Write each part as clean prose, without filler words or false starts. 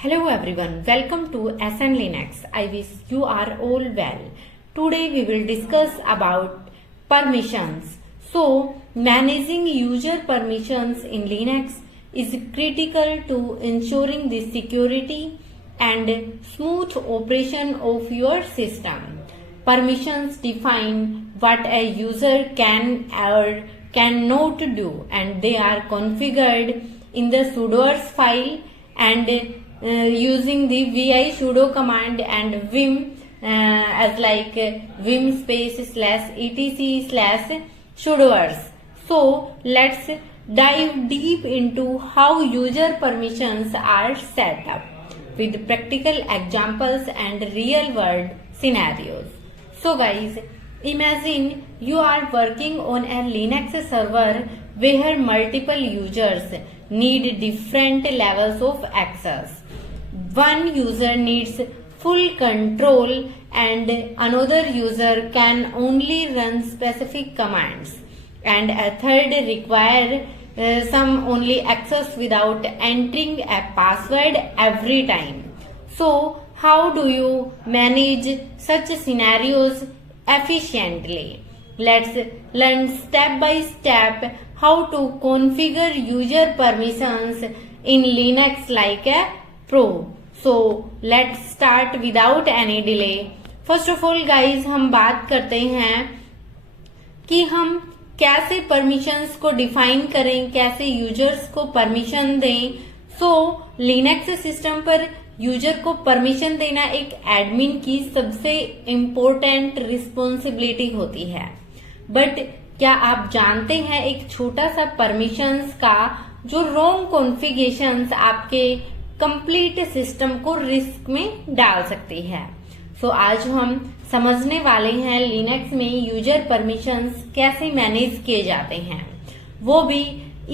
Hello everyone, welcome to SN Linux. I wish you are all well. Today we will discuss about permissions. So, managing user permissions in Linux is critical to ensuring the security and smooth operation of your system. Permissions define what a user can or cannot do, and they are configured in the sudoers file and using the vi sudo command and vim as like vim space /etc/ sudoers. So let's dive deep into how user permissions are set up with practical examples and real world scenarios. So guys, imagine you are working on a Linux server where multiple users need different levels of access. One user needs full control and another user can only run specific commands, and a third require some only access without entering a password every time. So how do you manage such scenarios efficiently? Let's learn step by step how to configure user permissions in Linux like a pro. So let's start without any delay. First of all guys, हम बात करते हैं कि हम कैसे permissions को define करें, कैसे यूजर्स को परमिशन दें. सो लिनक्स सिस्टम पर यूजर को परमिशन देना एक एडमिन की सबसे इम्पोर्टेंट रिस्पॉन्सिबिलिटी होती है. बट क्या आप जानते हैं एक छोटा सा परमिशंस का जो रॉन्ग कॉन्फ़िगरेशंस आपके कंप्लीट सिस्टम को रिस्क में डाल सकती है. सो आज हम समझने वाले हैं लिनक्स में यूजर परमिशंस कैसे मैनेज किए जाते हैं, वो भी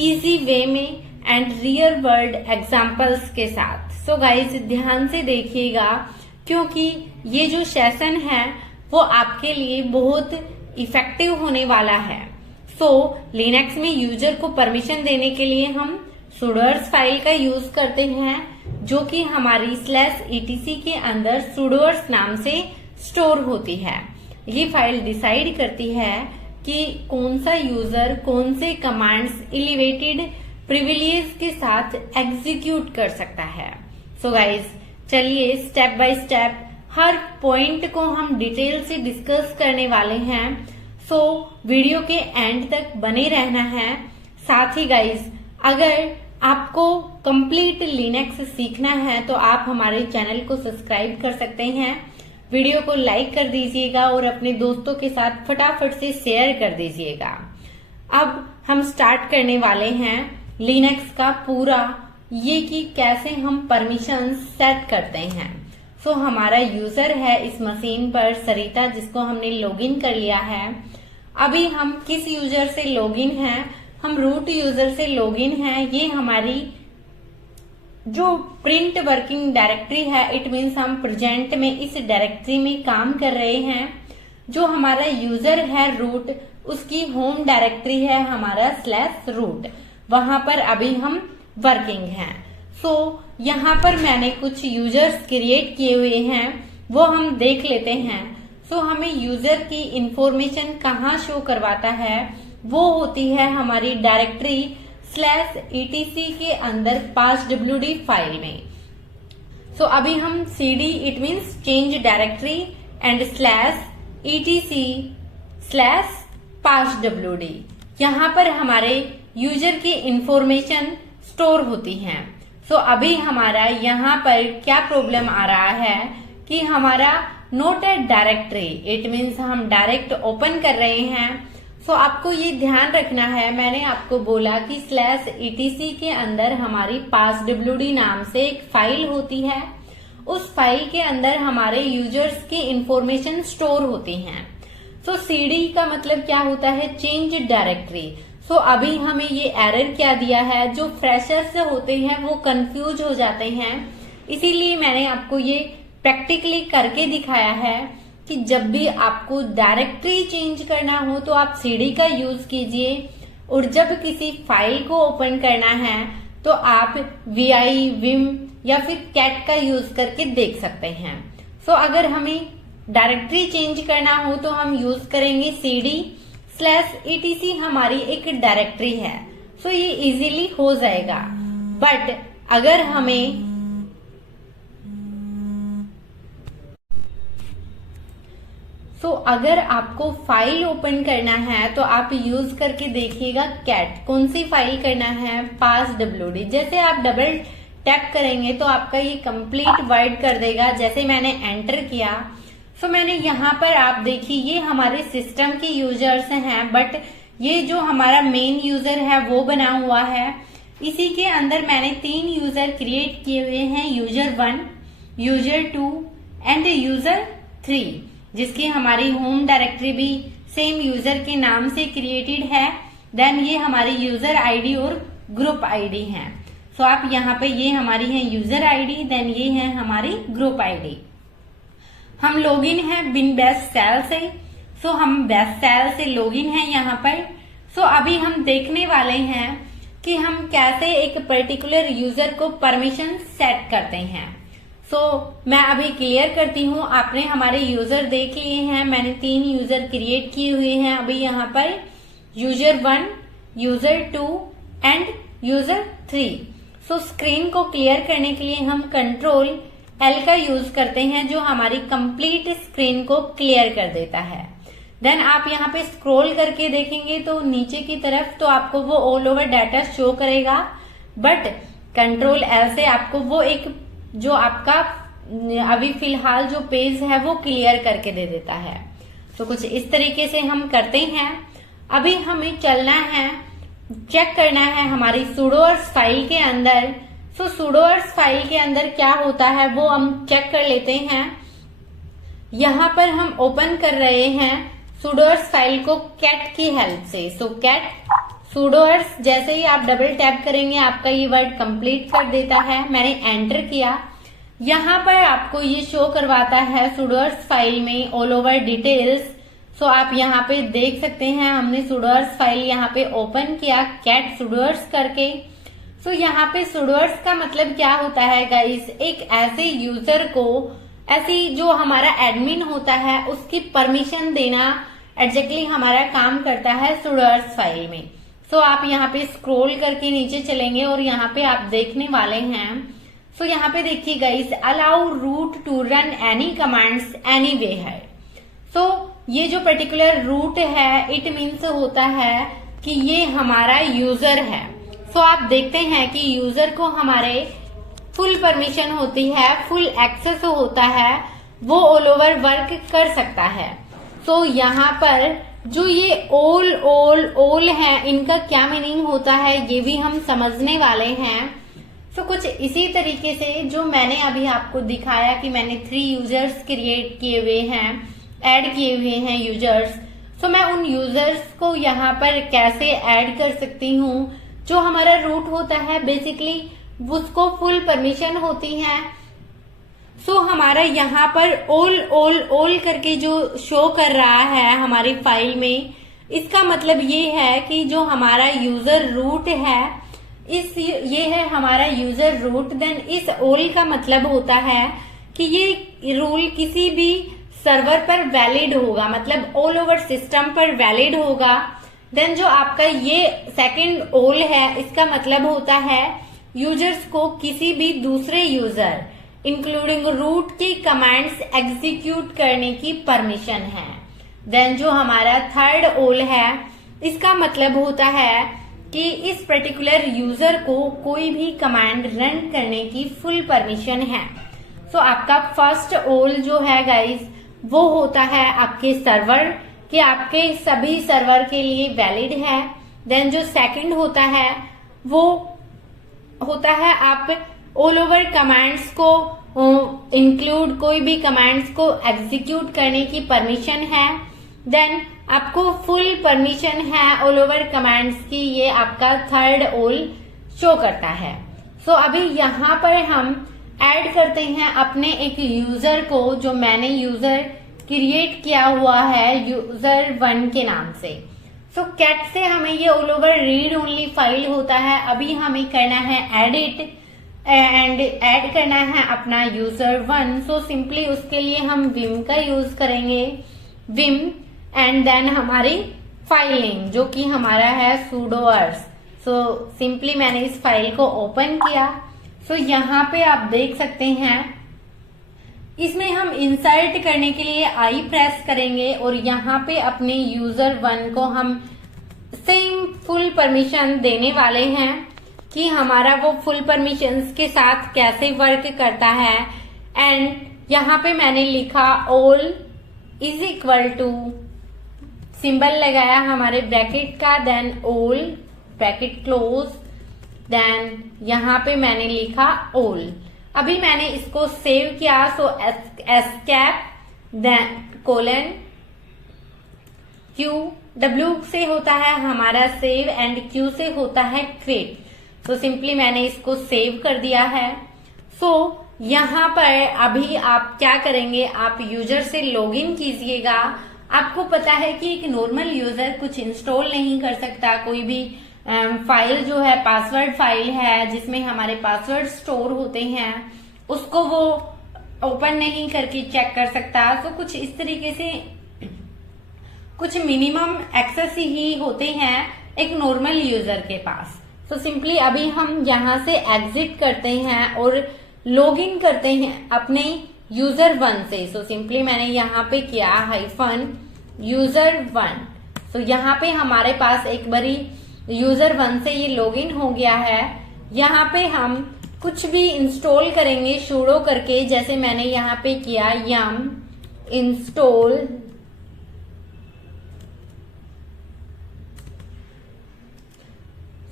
इजी वे में एंड रियल वर्ल्ड एग्जांपल्स के साथ. सो गाइस ध्यान से देखिएगा क्योंकि ये जो सेशन है वो आपके लिए बहुत इफेक्टिव होने वाला है. सो लिनक्स में यूजर को परमिशन देने के लिए हम sudoers फाइल का यूज करते हैं जो कि हमारी /etc के अंदर sudoers नाम से स्टोर होती है. ये फाइल डिसाइड करती है कि कौन सा यूजर कौन से कमांड्स एलिवेटेड प्रिविलेज के साथ एग्जीक्यूट कर सकता है. सो गाइज चलिए step by step her point को हम डिटेल से डिस्कस करने वाले हैं. सो वीडियो के एंड तक बने रहना है. साथ ही गाइज अगर आपको कंप्लीट लिनक्स सीखना है तो आप हमारे चैनल को सब्सक्राइब कर सकते हैं. वीडियो को लाइक कर दीजिएगा और अपने दोस्तों के साथ फटाफट से शेयर कर दीजिएगा. अब हम स्टार्ट करने वाले हैं लिनक्स का पूरा ये कि कैसे हम परमिशंस सेट करते हैं. सो हमारा यूजर है इस मशीन पर सरिता जिसको हमने लॉगिन कर लिया है. अभी हम किस यूजर से लॉगिन हैं? हम रूट यूजर से लॉगिन हैं. ये हमारी जो प्रिंट वर्किंग डायरेक्टरी है, इट मीन्स हम प्रेजेंट में इस डायरेक्टरी में काम कर रहे हैं. जो हमारा यूजर है रूट, उसकी होम डायरेक्टरी है हमारा /root, वहां पर अभी हम वर्किंग हैं. सो यहाँ पर मैंने कुछ यूजर्स क्रिएट किए हुए हैं, वो हम देख लेते हैं. सो हमें यूजर की इंफॉर्मेशन कहाँ शो करवाता है? वो होती है हमारी डायरेक्टरी /etc के अंदर passwd फाइल में. सो अभी हम cd it means change directory and /etc/passwd यहाँ पर हमारे यूजर की इंफॉर्मेशन स्टोर होती हैं. सो अभी हमारा यहाँ पर क्या प्रॉब्लम आ रहा है कि हमारा note A directory, it means हम डायरेक्ट ओपन कर रहे हैं. सो आपको ये ध्यान रखना है, मैंने आपको बोला कि /etc के अंदर हमारी passwd नाम से एक फाइल होती है. उस फाइल के अंदर हमारे यूजर्स की इंफॉर्मेशन स्टोर होती हैं. सो cd का मतलब क्या होता है? Change directory. सो अभी हमें ये एरर क्या दिया है? जो फ्रेशर्स होते हैं वो कंफ्यूज हो जाते हैं, इसीलिए मैंने आपको ये प्रैक्टिकली करके दिखाया है कि जब भी आपको डायरेक्टरी चेंज करना हो तो आप cd का यूज कीजिए, और जब किसी फाइल को ओपन करना है तो आप VI, Vim या फिर cat का यूज करके देख सकते हैं। सो अगर हमें डायरेक्टरी चेंज करना हो तो हम यूज करेंगे cd/etc हमारी एक डायरेक्टरी है, सो ये इजीली हो जाएगा। बट अगर हमें अगर आपको फाइल ओपन करना है तो आप यूज करके देखिएगा कैट। कौन सी फाइल करना है? passwd। जैसे आप डबल टैप करेंगे तो आपका ये कंप्लीट वर्ड कर देगा। जैसे मैंने एंटर किया सो मैंने यहाँ पर आप देखिए ये हमारे सिस्टम के यूजर्स हैं, बट ये जो हमारा मेन यूजर है वो बना हुआ है। इसी के अंदर मैंने 3 यूजर क्रिएट किए हुए हैं, यूजर 1, यूजर 2 एंड यूजर 3, जिसकी हमारी होम डायरेक्टरी भी सेम यूजर के नाम से क्रिएटेड है। देन ये हमारी यूजर आईडी और ग्रुप आईडी है। सो आप यहाँ पे ये हमारी है यूजर आईडी, देन ये है हमारी ग्रुप आईडी। हम लॉगिन है बिन बेस्ट सेल से, सो हम बेस्ट सेल से लॉगिन है यहाँ पर। सो अभी हम देखने वाले हैं कि हम कैसे एक पर्टिकुलर यूजर को परमिशन सेट करते हैं। सो मैं अभी क्लियर करती हूँ। आपने हमारे यूजर देख लिए हैं, मैंने 3 यूजर क्रिएट किए हुए हैं अभी यहाँ पर, user 1, user 2 and user 3। So screen को क्लियर करने के लिए हम Ctrl+L का यूज करते हैं, जो हमारी कंप्लीट स्क्रीन को क्लियर कर देता है। देन आप यहाँ पे स्क्रॉल करके देखेंगे तो नीचे की तरफ तो आपको वो ऑल ओवर डाटा शो करेगा, बट Ctrl+L से आपको वो एक जो आपका अभी फिलहाल जो पेज है वो क्लियर करके दे देता है। तो कुछ इस तरीके से हम करते हैं। अभी हमें चलना है, चेक करना है हमारी sudoers फाइल के अंदर। सो sudoers फाइल के अंदर क्या होता है वो हम चेक कर लेते हैं। यहाँ पर हम ओपन कर रहे हैं sudoers फाइल को cat की हेल्प से। सो cat sudoers जैसे ही आप डबल टैप करेंगे आपका ये वर्ड कंप्लीट कर देता है। मैंने एंटर किया, यहाँ पर आपको ये शो करवाता है sudoers फाइल में ऑल ओवर डिटेल्स। सो आप यहाँ पे देख सकते हैं हमने sudoers फाइल यहाँ पे ओपन किया cat sudoers करके। सो यहाँ पे sudoers का मतलब क्या होता है गाइस, एक ऐसे यूजर को, ऐसी जो हमारा एडमिन होता है उसकी परमिशन देना एग्जैक्टली हमारा काम करता है sudoers फाइल में। सो आप यहाँ पे स्क्रॉल करके नीचे चलेंगे और यहाँ पे आप देखने वाले हैं। सो यहाँ पे देखिए guys, allow root to run any commands anyway है। सो ये जो पर्टिकुलर रूट है इट मीन्स होता है कि ये हमारा यूजर है। सो आप देखते हैं कि यूजर को हमारे फुल परमिशन होती है, फुल एक्सेस होता है, वो ऑल ओवर वर्क कर सकता है। सो यहाँ पर जो ये ऑल है इनका क्या मीनिंग होता है ये भी हम समझने वाले हैं। सो कुछ इसी तरीके से जो मैंने अभी आपको दिखाया कि मैंने 3 यूजर्स क्रिएट किए हुए हैं, ऐड किए हुए हैं यूजर्स। सो मैं उन यूजर्स को यहाँ पर कैसे ऐड कर सकती हूँ। जो हमारा रूट होता है बेसिकली उसको फुल परमिशन होती है। सो हमारा यहाँ पर ऑल करके जो शो कर रहा है हमारी फाइल में, इसका मतलब ये है कि जो हमारा यूजर रूट है ये है हमारा यूजर रूट। देन इस ऑल का मतलब होता है कि ये रूल किसी भी सर्वर पर वैलिड होगा, मतलब ऑल ओवर सिस्टम पर वैलिड होगा। देन जो आपका ये सेकंड ऑल है इसका मतलब होता है यूजर्स को किसी भी दूसरे यूजर इंक्लूडिंग रूट की कमांड्स एग्जीक्यूट करने की परमिशन है। देन जो हमारा थर्ड ऑल है इसका मतलब होता है कि इस पर्टिकुलर यूजर को कोई भी कमांड रन करने की फुल परमिशन है। सो आपका फर्स्ट ऑल जो है गाइस वो होता है आपके सर्वर कि आपके सभी सर्वर के लिए वैलिड है। देन जो सेकंड होता है वो होता है आप ऑल ओवर कमांड्स को इंक्लूड कोई भी कमांड्स को एग्जीक्यूट करने की परमिशन है। देन आपको फुल परमिशन है ऑल ओवर कमांड्स की, ये आपका थर्ड ऑल शो करता है। सो अभी यहाँ पर हम ऐड करते हैं अपने एक यूजर को, जो मैंने यूजर क्रिएट किया हुआ है यूजर 1 के नाम से। सो कैट से हमें ये all over read only file होता है। अभी हमें करना है एडिट एंड ऐड करना है अपना user1। सो सिंपली उसके लिए हम विम का यूज करेंगे, विम एंड देन हमारी फाइल नेम जो कि हमारा है sudoers। सो सिंपली मैंने इस फाइल को ओपन किया। सो यहाँ पे आप देख सकते हैं इसमें हम इंसर्ट करने के लिए आई प्रेस करेंगे और यहाँ पे अपने user1 को हम सेम फुल परमिशन देने वाले हैं कि हमारा वो फुल परमिशंस के साथ कैसे वर्क करता है। एंड यहाँ पे मैंने लिखा all is equal to symbol लगाया हमारे ब्रैकेट का, then all bracket close, then यहाँ पे मैंने लिखा ऑल। अभी मैंने इसको सेव किया। So escape then colon Q, W से होता है हमारा सेव एंड क्यू से होता है क्रिएट। सो सिंपली मैंने इसको सेव कर दिया है। सो यहाँ पर अभी आप क्या करेंगे, आप यूजर से लॉगिन कीजिएगा। आपको पता है कि एक नॉर्मल यूजर कुछ इंस्टॉल नहीं कर सकता, कोई भी फाइल जो है पासवर्ड फाइल है जिसमें हमारे पासवर्ड स्टोर होते हैं उसको वो ओपन नहीं करके चेक कर सकता। तो कुछ इस तरीके से कुछ मिनिमम एक्सेस ही होते हैं एक नॉर्मल यूजर के पास। तो सिंपली अभी हम यहाँ से एग्जिट करते हैं और लॉगिन करते हैं अपने user1 से। सो सिंपली मैंने यहाँ पे किया -user1। तो यहाँ पे हमारे पास एक बारी user1 से ये लॉगिन हो गया है। यहाँ पे हम कुछ भी इंस्टॉल करेंगे sudo करके, जैसे मैंने यहाँ पे किया yum install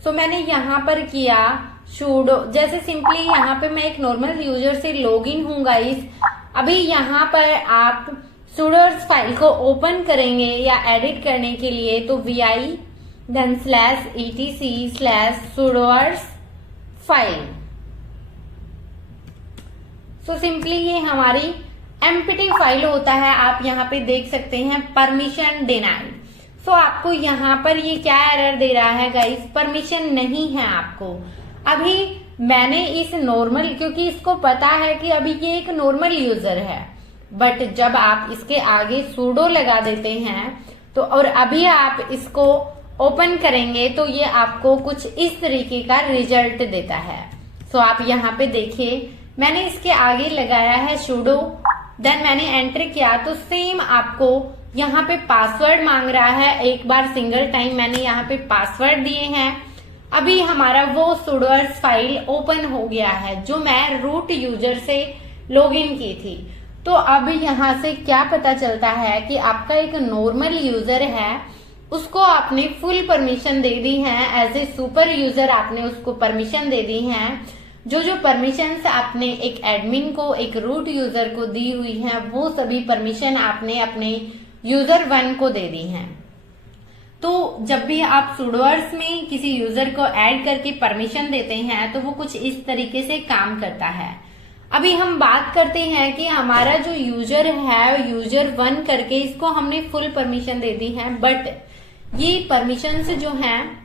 सो मैंने यहाँ पर किया sudo, जैसे सिंपली यहाँ पे मैं एक नॉर्मल यूजर से लॉगिन हूँ गाइस। अभी यहाँ पर आप sudoers फाइल को ओपन करेंगे या एडिट करने के लिए तो vi then /etc/sudoers file. So simply ये हमारी एम्प्टी फाइल होता है। आप यहाँ पे देख सकते हैं परमिशन डिनाइड। सो आपको यहाँ पर ये क्या एरर दे रहा है गाइस, परमिशन नहीं है आपको। अभी मैंने इस नॉर्मल, क्योंकि इसको पता है कि अभी ये एक नॉर्मल यूजर है, बट जब आप इसके आगे sudo लगा देते हैं तो और अभी आप इसको ओपन करेंगे तो ये आपको कुछ इस तरीके का रिजल्ट देता है। सो आप यहाँ पे देखिए मैंने इसके आगे लगाया है sudo, देन मैंने एंटर किया तो सेम आपको यहाँ पे पासवर्ड मांग रहा है। एक बार सिंगल टाइम मैंने यहाँ पे पासवर्ड दिए हैं। अभी हमारा वो sudoers फाइल ओपन हो गया है जो मैं रूट यूजर से लॉगिन की थी। तो अब यहाँ से क्या पता चलता है कि आपका एक नॉर्मल यूजर है, उसको आपने फुल परमिशन दे दी है, एज ए सुपर यूजर आपने उसको परमिशन दे दी है। जो परमिशंस आपने एक एडमिन को, एक रूट यूजर को दी हुई है, वो सभी परमिशन आपने अपने user1 को दे दी हैं। तो जब भी आप sudoers में किसी यूजर को ऐड करके परमिशन देते हैं तो वो कुछ इस तरीके से काम करता है। अभी हम बात करते हैं कि हमारा जो यूजर है user1 करके, इसको हमने फुल परमिशन दे दी है, बट ये परमिशंस जो हैं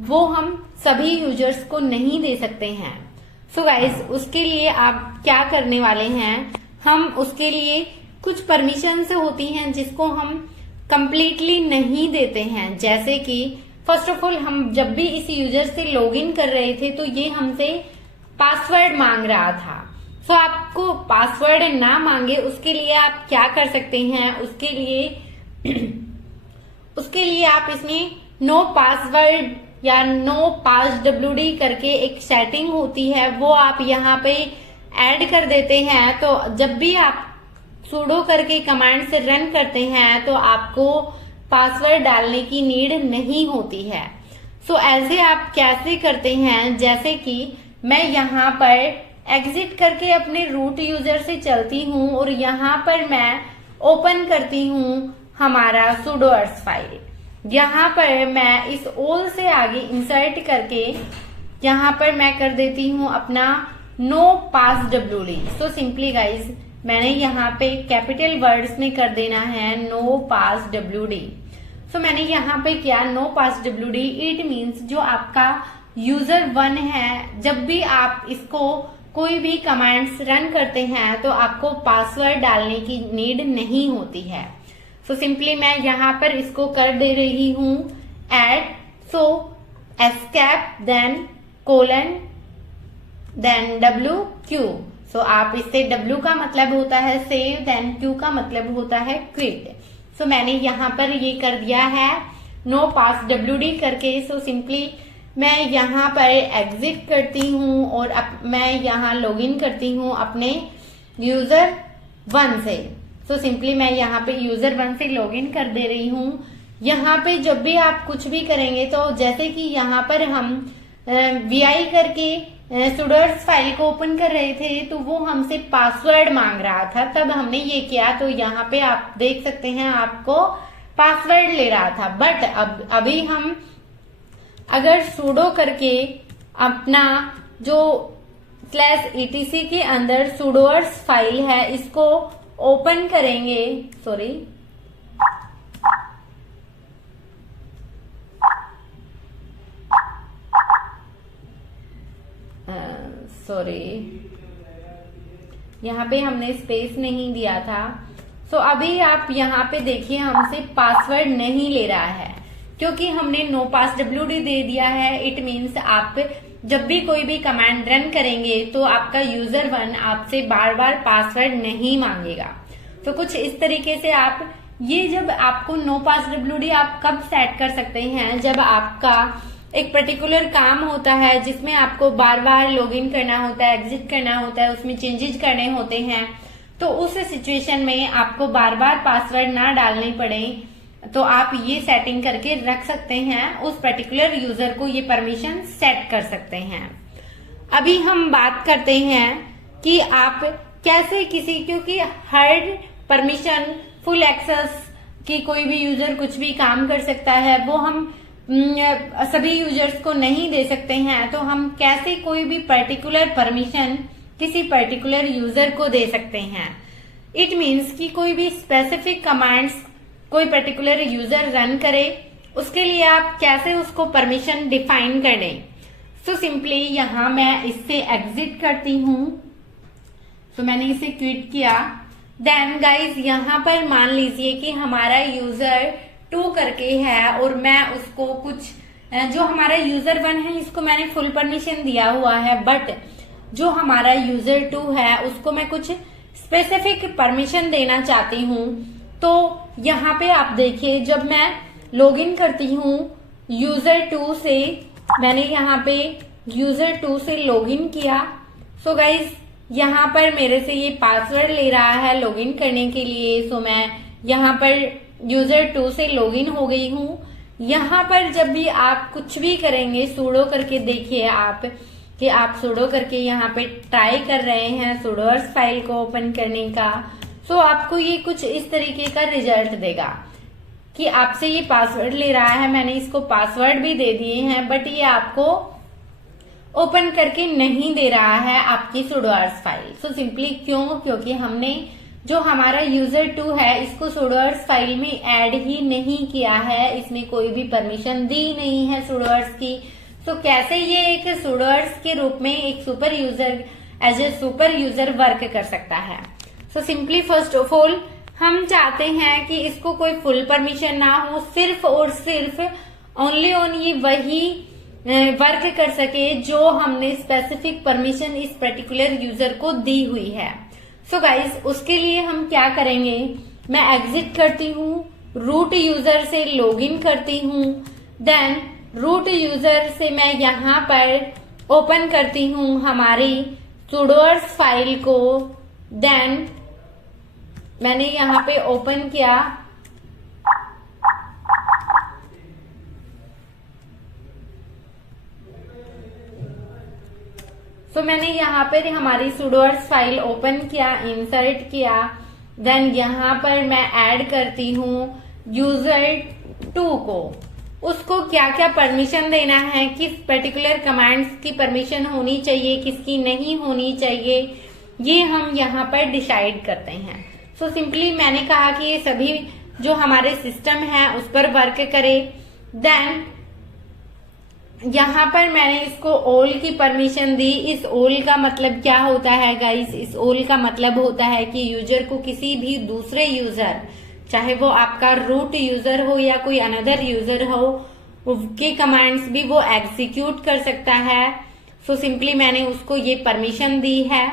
वो हम सभी यूजर्स को नहीं दे सकते हैं। सो गाइस उसके लिए आप क्या करने वाले हैं, हम उसके लिए कुछ परमिशंस होती हैं जिसको हम कंप्लीटली नहीं देते हैं। जैसे कि फर्स्ट ऑफ ऑल हम जब भी इस यूजर से लॉगिन कर रहे थे तो ये हमसे पासवर्ड मांग रहा था। सो आपको पासवर्ड ना मांगे उसके लिए आप क्या कर सकते हैं, उसके लिए आप इसमें नो पासवर्ड या नो passwd करके एक सेटिंग होती है, वो आप यहाँ पे ऐड कर देते हैं। तो जब भी आप sudo करके कमांड से रन करते हैं तो आपको पासवर्ड डालने की नीड नहीं होती है। सो ऐसे आप कैसे करते हैं, जैसे कि मैं यहाँ पर एग्जिट करके अपने रूट यूजर से चलती हूँ और यहाँ पर मैं ओपन करती हूँ हमारा sudoers फाइल। यहाँ पर मैं इस all से आगे इंसर्ट करके यहाँ पर मैं कर देती हूँ अपना no passwd। So simply guys मैंने यहाँ पे कैपिटल वर्ड्स में कर देना है नो passwd। सो मैंने यहाँ पे किया no pass wd। It means जो आपका यूजर 1 है, जब भी आप इसको कोई भी कमांड्स रन करते हैं तो आपको पासवर्ड डालने की नीड नहीं होती है। सो सिंपली मैं यहाँ पर इसको कर दे रही हूँ add. So escape then colon then WQ। So आप इससे W का मतलब होता है सेव, देन Q का मतलब होता है क्विट। सो मैंने यहाँ पर ये कर दिया है नो पास WD करके। सो सिंपली मैं यहाँ पर एग्जिट करती हूँ और मैं यहाँ लॉगिन करती हूँ अपने यूजर 1 से। सो सिंपली मैं यहाँ पे यूजर 1 से लॉगिन कर दे रही हूँ। यहाँ पे जब भी आप कुछ भी करेंगे तो जैसे कि यहाँ पर हम VI करके सुडोर्स फाइल को ओपन कर रहे थे तो वो हमसे पासवर्ड मांग रहा था, तब हमने ये किया। तो यहाँ पे आप देख सकते हैं आपको पासवर्ड ले रहा था। बट अभी हम अगर सुडो करके अपना जो /etc के अंदर सुडोर्स फाइल है इसको ओपन करेंगे, यहाँ पे हमने स्पेस नहीं दिया था। सो अभी आप यहाँ पे देखिए हमसे पासवर्ड नहीं ले रहा है क्योंकि हमने नो पास WD दे दिया है। इट मीन्स आप जब भी कोई भी कमांड रन करेंगे तो आपका यूजर 1 आपसे बार बार पासवर्ड नहीं मांगेगा। तो कुछ इस तरीके से आप ये जब आपको नो पास WD आप कब सेट कर सकते हैं, जब आपका एक पर्टिकुलर काम होता है जिसमें आपको बार बार लॉगिन करना होता है, एग्जिट करना होता है, उसमें चेंजेस करने होते हैं। तो उस सिचुएशन में आपको बार बार पासवर्ड ना डालने पड़े तो आप ये सेटिंग करके रख सकते हैं, उस पर्टिकुलर यूजर को ये परमिशन सेट कर सकते हैं। अभी हम बात करते हैं कि आप कैसे क्योंकि हर परमिशन फुल एक्सेस की कोई भी यूजर कुछ भी काम कर सकता है, वो हम सभी यूजर्स को नहीं दे सकते हैं। तो हम कैसे कोई भी पर्टिकुलर परमिशन किसी पर्टिकुलर यूजर को दे सकते हैं। इट मीन्स कि कोई भी स्पेसिफिक कमांड्स कोई पर्टिकुलर यूजर रन करे, उसके लिए आप कैसे उसको परमिशन डिफाइन कर दें। सो सिंपली यहाँ मैं इससे एग्जिट करती हूँ। सो मैंने इसे क्विट किया। देन गाइज यहाँ पर मान लीजिए कि हमारा यूजर 2 करके है और मैं उसको कुछ जो हमारा यूजर 1 है इसको मैंने फुल परमिशन दिया हुआ है, बट जो हमारा यूजर 2 है उसको मैं कुछ स्पेसिफिक परमिशन देना चाहती हूँ। तो यहाँ पे आप देखिए जब मैं लॉगिन करती हूँ यूजर 2 से, मैंने यहाँ पे यूजर 2 से लॉगिन किया। सो गाइज यहाँ पर मेरे से ये पासवर्ड ले रहा है लॉगिन करने के लिए। सो मैं यहाँ पर यूजर 2 से लॉगिन हो गई हूँ। यहाँ पर जब भी आप कुछ भी करेंगे सुडो करके देखिए आप कि आप सुडो करके यहाँ पे ट्राई कर रहे हैं सुडोर्स फाइल को ओपन करने का। सो आपको ये कुछ इस तरीके का रिजल्ट देगा कि आपसे ये पासवर्ड ले रहा है। मैंने इसको पासवर्ड भी दे दिए हैं बट ये आपको ओपन करके नहीं दे रहा है आपकी सुडोर्स फाइल। सो सिंपली क्योंकि हमने जो हमारा यूजर 2 है इसको सुडोर्स फाइल में ऐड ही नहीं किया है, इसमें कोई भी परमिशन दी नहीं है सुडोर्स की। सो कैसे ये एक सुडोर्स के रूप में एक super user as a super user work कर सकता है। So simply first of all हम चाहते हैं कि इसको कोई फुल परमिशन ना हो, सिर्फ और सिर्फ ओनली वही वर्क कर सके जो हमने स्पेसिफिक परमिशन इस पर्टिकुलर यूजर को दी हुई है। सो गाइज उसके लिए हम क्या करेंगे, मैं एग्जिट करती हूँ, रूट यूजर से लॉगिन करती हूँ, देन रूट यूजर से मैं यहाँ पर ओपन करती हूँ हमारी सुडोर्स फाइल को। देन मैंने यहाँ पे ओपन किया। सो मैंने यहाँ पर हमारी सुडोर्स फाइल ओपन किया, इंसर्ट किया। देन यहाँ पर मैं ऐड करती हूँ यूजर 2 को, उसको क्या क्या परमिशन देना है, किस पर्टिकुलर कमांड्स की परमिशन होनी चाहिए, किसकी नहीं होनी चाहिए, ये हम यहाँ पर डिसाइड करते हैं। सो सिंपली मैंने कहा कि ये सभी जो हमारे सिस्टम है उस पर वर्क करे। देन यहाँ पर मैंने इसको ऑल की परमिशन दी। इस ऑल का मतलब क्या होता है गाइस? इस ऑल का मतलब होता है कि यूजर को किसी भी दूसरे यूजर, चाहे वो आपका रूट यूजर हो या कोई अनदर यूजर हो, के कमांड्स भी वो एग्जीक्यूट कर सकता है। सो सिंपली मैंने उसको ये परमिशन दी है।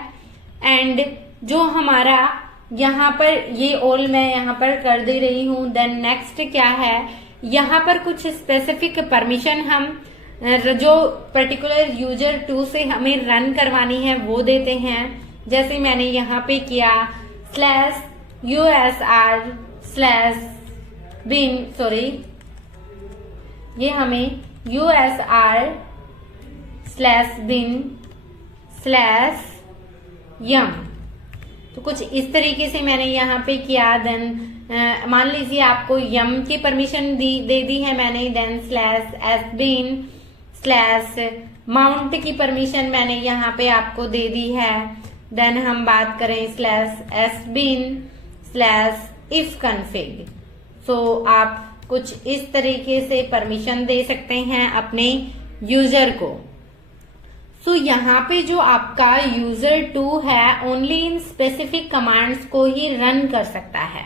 एंड जो हमारा यहाँ पर ये ऑल मैं यहाँ पर कर दे रही हूँ। देन नेक्स्ट क्या है, यहाँ पर कुछ स्पेसिफिक परमिशन हम जो पर्टिकुलर यूजर 2 से हमें रन करवानी है वो देते हैं। जैसे मैंने यहाँ पे किया /usr/bin, सॉरी, ये हमें usr/bin/yum, तो कुछ इस तरीके से मैंने यहाँ पे किया। देन मान लीजिए आपको यम की परमिशन दे दी है मैंने। देन /sbin/mount की परमिशन मैंने यहाँ पे आपको दे दी है। देन हम बात करें /sbin/ifconfig। सो आप कुछ इस तरीके से परमिशन दे सकते हैं अपने यूजर को। सो यहाँ पे जो आपका यूजर 2 है ओनली इन स्पेसिफिक कमांड्स को ही रन कर सकता है।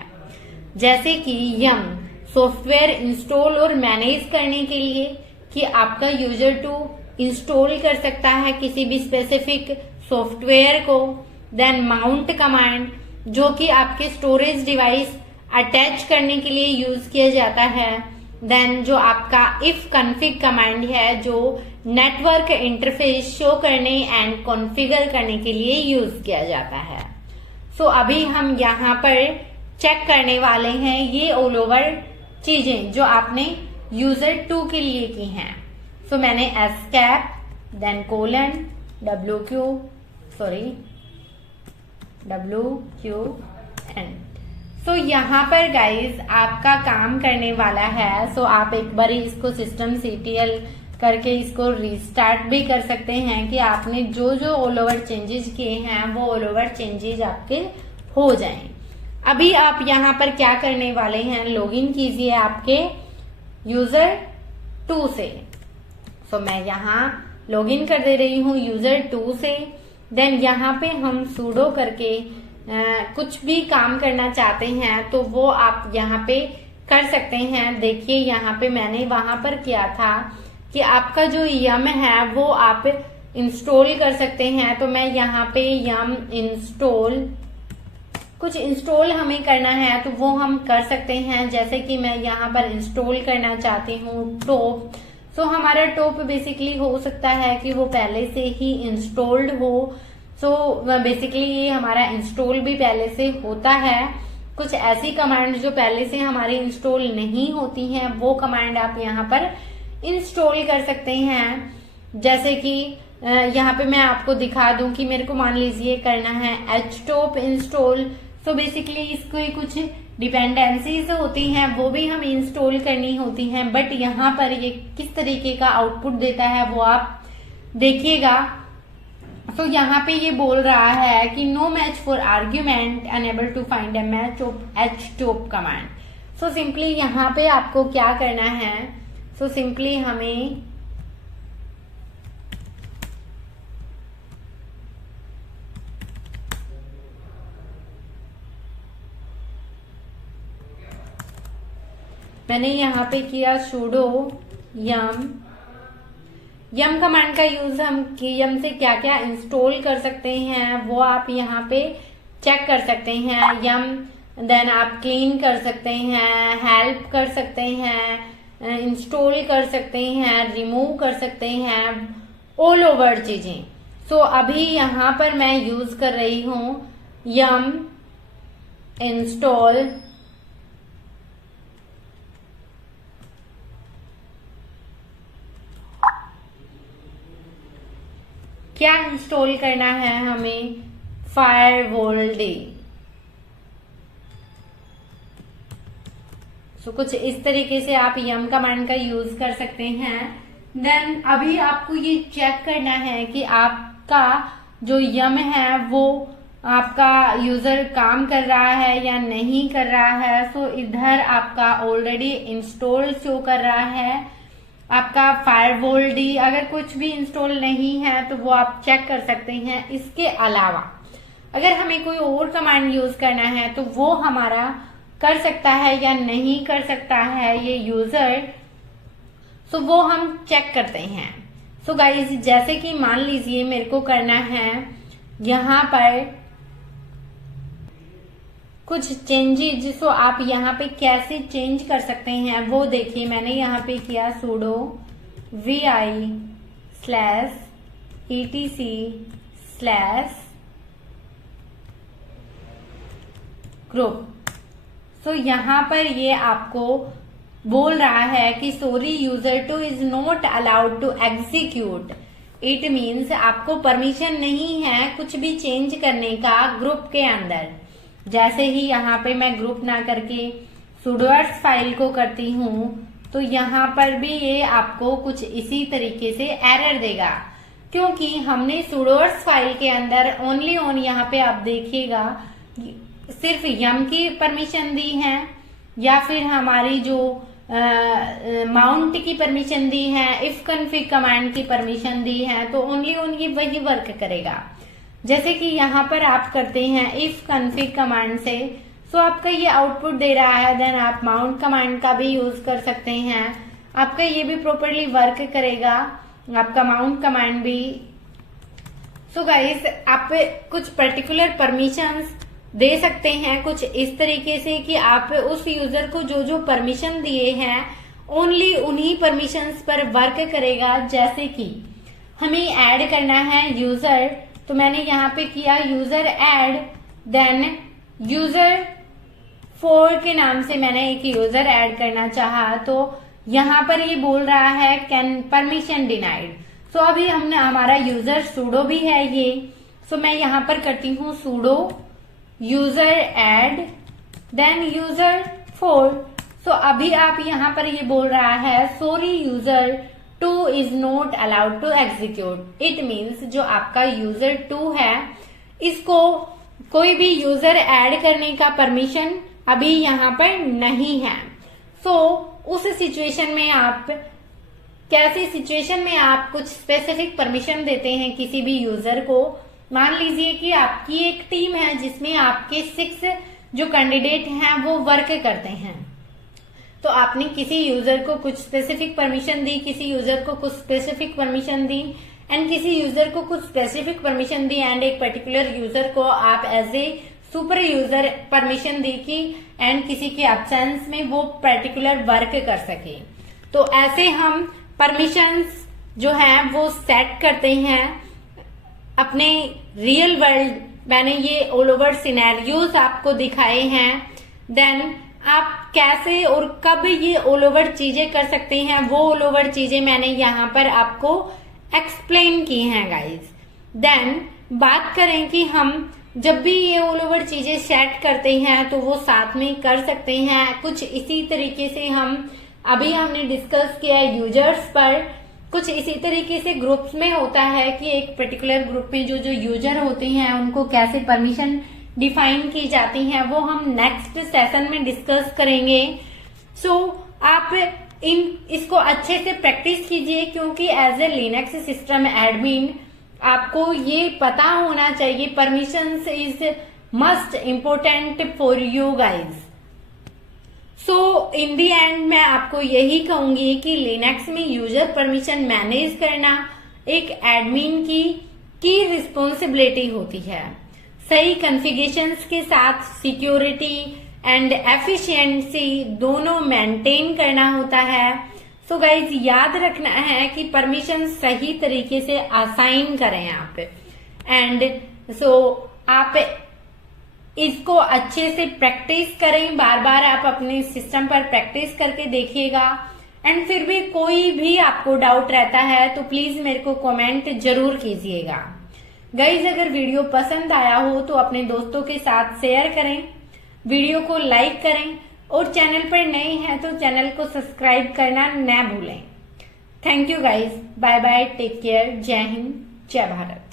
जैसे कि यम सॉफ्टवेयर इंस्टॉल और मैनेज करने के लिए कि आपका यूजर 2 इंस्टॉल कर सकता है किसी भी स्पेसिफिक सॉफ्टवेयर को। देन माउंट कमांड जो कि आपके स्टोरेज डिवाइस अटैच करने के लिए यूज किया जाता है। देन जो आपका इफ कॉन्फ़िग कमांड है जो नेटवर्क इंटरफेस शो करने एंड कॉन्फ़िगर करने के लिए यूज किया जाता है। सो अभी हम यहाँ पर चेक करने वाले हैं ये ऑल ओवर चीजें जो आपने यूजर 2 के लिए की हैं। सो मैंने एस्केप देन कोलन WQN। सो यहाँ पर गाइज आपका काम करने वाला है। सो आप एक बार इसको सिस्टम CTL करके इसको रिस्टार्ट भी कर सकते हैं कि आपने जो जो ऑल ओवर चेंजेस किए हैं वो ऑल ओवर चेंजेस आपके हो जाएं। अभी आप यहाँ पर क्या करने वाले हैं, लॉगिन कीजिए आपके यूजर 2 से। सो मैं यहाँ लॉगिन कर दे रही हूँ यूजर 2 से। देन यहाँ पे हम सुडो करके कुछ भी काम करना चाहते हैं तो वो आप यहाँ पे कर सकते हैं। देखिए यहाँ पे मैंने वहां पर किया था कि आपका जो यम है वो आप इंस्टॉल कर सकते हैं। तो मैं यहाँ पे यम इंस्टॉल, कुछ इंस्टॉल हमें करना है तो वो हम कर सकते हैं। जैसे कि मैं यहाँ पर इंस्टॉल करना चाहती हूँ टॉप। सो हमारा टॉप बेसिकली हो सकता है कि वो पहले से ही इंस्टॉल्ड हो। सो बेसिकली ये हमारा इंस्टॉल भी पहले से होता है। कुछ ऐसी कमांड जो पहले से हमारी इंस्टॉल नहीं होती हैं वो कमांड आप यहाँ पर इंस्टॉल कर सकते हैं। जैसे कि यहाँ पे मैं आपको दिखा दूं कि मेरे को मान लीजिए करना है htop इंस्टॉल। सो बेसिकली इसको कुछ डिपेंडेंसीज होती हैं वो भी हम इंस्टॉल करनी होती हैं। बट यहाँ पर ये किस तरीके का आउटपुट देता है वो आप देखिएगा। तो यहाँ पे ये बोल रहा है कि no match for argument, unable to find a match of htop command. So simply यहाँ पे आपको क्या करना है, सो सिंपली हमें मैंने यहाँ पे किया sudo यम कमांड का यूज हम यम से क्या क्या इंस्टॉल कर सकते हैं वो आप यहाँ पे चेक कर सकते हैं। यम देन आप क्लीन कर सकते हैं, हेल्प कर सकते हैं, इंस्टॉल कर सकते हैं, रिमूव कर सकते हैं, ऑल ओवर चीजें। सो अभी यहाँ पर मैं यूज कर रही हूँ यम इंस्टॉल क्या इंस्टॉल करना है हमें, फायरवॉल्डी। सो कुछ इस तरीके से आप यम कमांड का यूज कर सकते हैं। देन अभी आपको ये चेक करना है कि आपका जो यम है वो आपका यूजर काम कर रहा है या नहीं कर रहा है। सो इधर आपका ऑलरेडी इंस्टॉल शो कर रहा है। आपका फायरवॉल डी अगर कुछ भी इंस्टॉल नहीं है तो वो आप चेक कर सकते हैं। इसके अलावा अगर हमें कोई और कमांड यूज करना है तो वो हमारा कर सकता है या नहीं कर सकता है ये यूजर, सो वो हम चेक करते हैं। सो गाइस, जैसे कि मान लीजिए मेरे को करना है यहाँ पर कुछ चेंजेस, सो आप यहाँ पे कैसे चेंज कर सकते हैं वो देखिए। मैंने यहाँ पे किया sudo vi/etc/group। सो यहाँ पर ये आपको बोल रहा है कि sorry user2 is not allowed to execute. It means आपको परमिशन नहीं है कुछ भी चेंज करने का ग्रुप के अंदर। जैसे ही यहाँ पे मैं ग्रुप ना करके sudoers फाइल को करती हूँ तो यहाँ पर भी ये आपको कुछ इसी तरीके से एरर देगा, क्योंकि हमने sudoers फाइल के अंदर ओनली ऑन यहाँ पे आप देखिएगा सिर्फ yum की परमिशन दी है या फिर हमारी जो माउंट की परमिशन दी है, इफ कन्फिग कमांड की परमिशन दी है, तो ओनली ऑन ये वही वर्क करेगा। जैसे कि यहाँ पर आप करते हैं इफ कन्फिग कमांड से, सो आपका ये आउटपुट दे रहा है। देन आप माउंट कमांड का भी यूज कर सकते हैं, आपका ये भी प्रॉपरली वर्क करेगा, आपका माउंट कमांड भी। सो गाइस, आप कुछ पर्टिकुलर परमिशंस दे सकते हैं कुछ इस तरीके से कि आप उस यूजर को जो जो परमिशन दिए हैं ओनली उन्हीं परमिशंस पर वर्क करेगा। जैसे कि हमें ऐड करना है यूजर, तो मैंने यहाँ पे किया यूजर ऐड, देन यूजर 4 के नाम से मैंने एक यूजर ऐड करना चाहा, तो यहाँ पर ये बोल रहा है कैन परमिशन डिनाइड। सो अभी हमने हमारा यूजर sudo भी है ये, सो मैं यहाँ पर करती हूँ sudo user add then user 4। So अभी आप यहाँ पर ये बोल रहा है sorry user 2 is not allowed to execute. It means जो आपका यूजर 2 है इसको कोई भी यूजर ऐड करने का परमिशन अभी यहाँ पर नहीं है। सो उस सिचुएशन में आप कैसी सिचुएशन में आप कुछ स्पेसिफिक परमिशन देते हैं किसी भी यूजर को। मान लीजिए कि आपकी एक टीम है जिसमें आपके 6 जो कैंडिडेट हैं वो वर्क करते हैं, तो आपने किसी यूजर को कुछ स्पेसिफिक परमिशन दी, किसी यूजर को कुछ स्पेसिफिक परमिशन दी एंड किसी यूजर को कुछ स्पेसिफिक परमिशन दी एंड एक पर्टिकुलर यूजर को आप as a super user permission दी कि एंड किसी के एब्सेंस में वो पर्टिकुलर वर्क कर सके। तो ऐसे हम परमिशंस जो है वो सेट करते हैं अपने रियल वर्ल्ड। मैंने ये ऑल ओवर सिनेरियोज आपको दिखाए हैं। देन आप कैसे और कब ये ऑल ओवर चीजें कर सकते हैं वो ऑल ओवर चीजें मैंने यहाँ पर आपको एक्सप्लेन की हैं गाइज। देन बात करें कि हम जब भी ये ऑल ओवर चीजें सेट करते हैं तो वो साथ में कर सकते हैं कुछ इसी तरीके से। हम अभी हमने डिस्कस किया यूजर्स पर, कुछ इसी तरीके से ग्रुप्स में होता है कि एक पर्टिकुलर ग्रुप में जो जो यूजर होते हैं उनको कैसे परमिशन डिफाइन की जाती हैं वो हम नेक्स्ट सेशन में डिस्कस करेंगे। सो आप इसको अच्छे से प्रैक्टिस कीजिए, क्योंकि as a Linux system admin आपको ये पता होना चाहिए permissions is must important for you guys. So in the end मैं आपको यही कहूंगी कि लिनक्स में यूजर परमिशन मैनेज करना एक एडमिन की रिस्पॉन्सिबिलिटी होती है। सही कॉन्फ़िगरेशंस के साथ सिक्योरिटी एंड एफिशिएंसी दोनों मेंटेन करना होता है। सो गाइज याद रखना है कि परमिशन सही तरीके से असाइन करें आप एंड आप इसको अच्छे से प्रैक्टिस करें। बार बार आप अपने सिस्टम पर प्रैक्टिस करके देखिएगा एंड फिर भी कोई भी आपको डाउट रहता है तो प्लीज मेरे को कमेंट जरूर कीजिएगा। गाइज अगर वीडियो पसंद आया हो तो अपने दोस्तों के साथ शेयर करें, वीडियो को लाइक करें और चैनल पर नए हैं तो चैनल को सब्सक्राइब करना न भूलें। Thank you guys, bye bye, take care, जय हिंद, जय भारत।